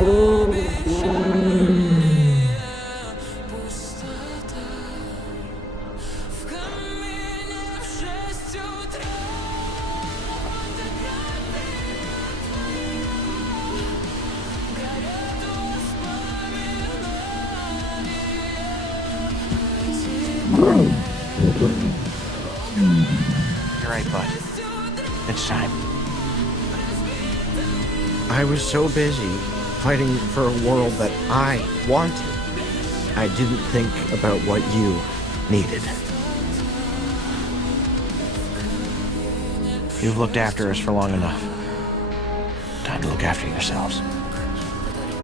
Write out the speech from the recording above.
You're right, bud. It's time. I was so busy fighting for a world that I wanted, I didn't think about what you needed. You've looked after us for long enough. Time to look after yourselves.